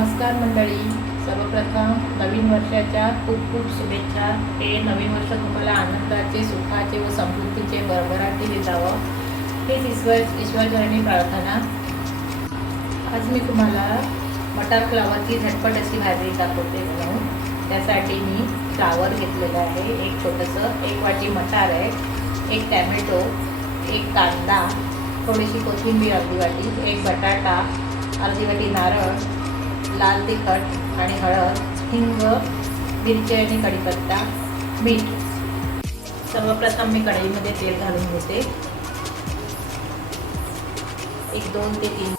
नमस्कार मंडळी. सर्वप्रथम नवीन वर्षाच्या खूप खूप शुभेच्छा. हे नवीन वर्ष तुम्हाला आनंदाचे सुखाचे व समृद्धीचे भरभराटी देत जावं. हेच ईश्वर ईश्वरचरणी प्रार्थना. आज मी तुम्हाला मटार फ्लावरची झटपट अशी भाजी दाखवते म्हणून. त्यासाठी मी फ्लावर घेतलेलं आहे. एक छोटंसं एक वाटी मटार आहे एक टॅमॅटो एक कांदा थोडीशी कोथिंबीर अर्धी वाटी एक बटाटा अर्धी वाटी नारळ लाल तिखट आणि हळद हिंग मिरची आणि कढीपत्ता मीठ. सर्वप्रथम मी कढईमध्ये तेल घालून घेते. एक दोन ते तीन.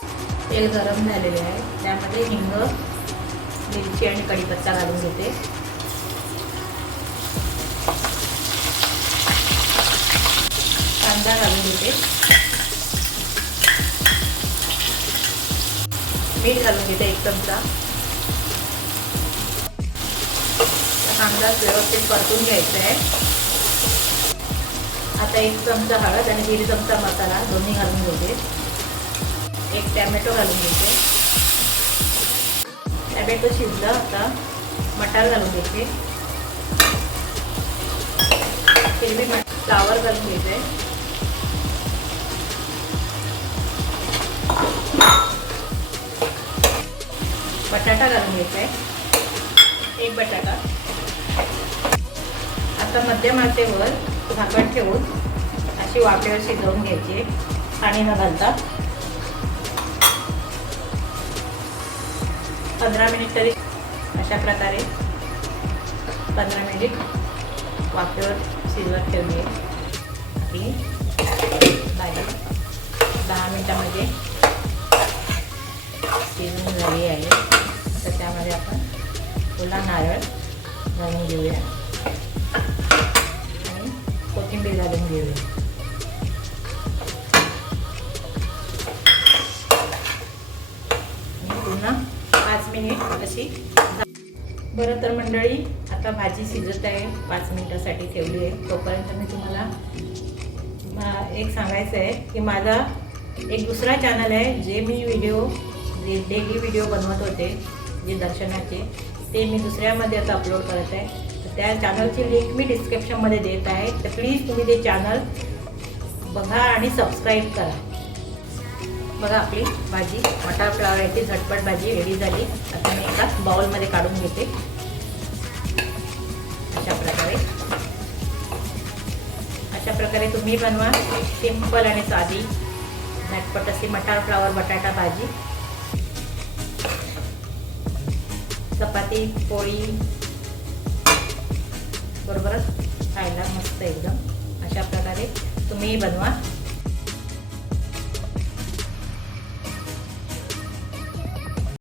तेल गरम झालेले आहे. त्यामध्ये हिंग मिरची आणि कढीपत्ता घालून घेते. कांदा घालून घेते. मीठ घालून घेते एक चमचा. कांदा व्यवस्थित परतून घ्यायचा आहे आता एक चमचा हळद आणि दीड चमचा मसाला दोन्ही घालून घेते. एक टॅमॅटो घालून घेते. टॅमॅटो शिजलं आता मटार घालून घेते. हिरवी मट फ्लावर घालून घेते. घालून घ्यायचा आहे एक बटाटा. आता मध्यम आचेवर झाकण ठेवून अशी वाफेवर शिजवून घ्यायची. पाणी न घालता. पंधरा मिनिट तरी अशा प्रकारे पंधरा मिनिट वाफेवर शिजवत ठेवली आहे तर आपण. ओला नारळ घालून घेऊया. आणि कोथिंबीर घालून घेऊया. पुन्हा पाच मिनिट अशी बरं तर मंडळी आता भाजी शिजत आहे. पाच मिनिटासाठी ठेवली आहे. तोपर्यंत मी तुम्हाला एक सांगायचं आहे की माझा एक दुसरा चॅनल आहे जे मी व्हिडिओ जे डेली व्हिडिओ बनवत होते. जे दर्शनाचे ते मी दुसऱ्यामध्ये आता अपलोड करत आहे. तर त्या चॅनलची लिंक मी डिस्क्रिप्शनमध्ये देत आहे. तर प्लीज तुम्ही ते चॅनल बघा आणि सबस्क्राईब करा. बघा आपली भाजी मटार फ्लावरची झटपट भाजी रेडी झाली. आता मी एका बाउलमध्ये काढून घेते. अशा प्रकारे. अशा प्रकारे तुम्ही बनवा. सिंपल आणि साधी. झटपट अशी मटार फ्लावर बटाटा भाजी. चपाती पोळी. बरोबरच खायला मस्त एकदम. अशा प्रकारे तुम्ही बनवा.